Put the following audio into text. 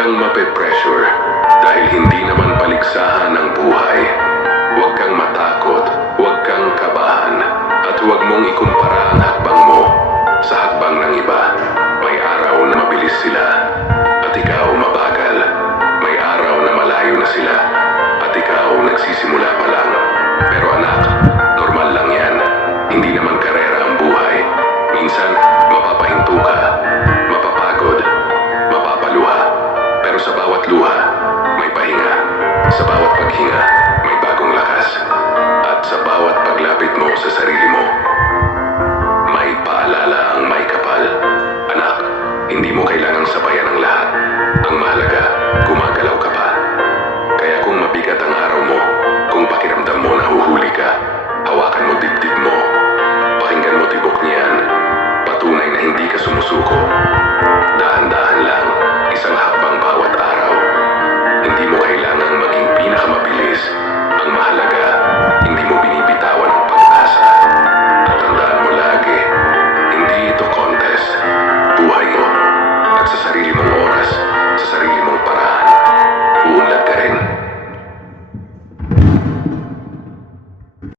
kang mape-pressure dahil hindi naman paligsahan ang buhay. Huwag kang matakot, huwag kang kabahan, at huwag mong ikumpara ang hakbang mo sa hakbang ng iba. May araw na mabilis sila, at ikaw mabagal. May araw na malayo na sila, at ikaw nagsisimula pa lang. Pero anak, normal lang yan. Hindi naman karera ang buhay. Minsan, mapapahinto ka, mapapagod, mapapaluha. Pero sa bawat luha, may pahinga. Sa bawat paghinga, may bagong lakas. At sa bawat paglapit mo sa sarili mo, may paalala ang may kapal. Anak, hindi mo kailangang sabayan ang lahat. Ang mahalaga, gumagalaw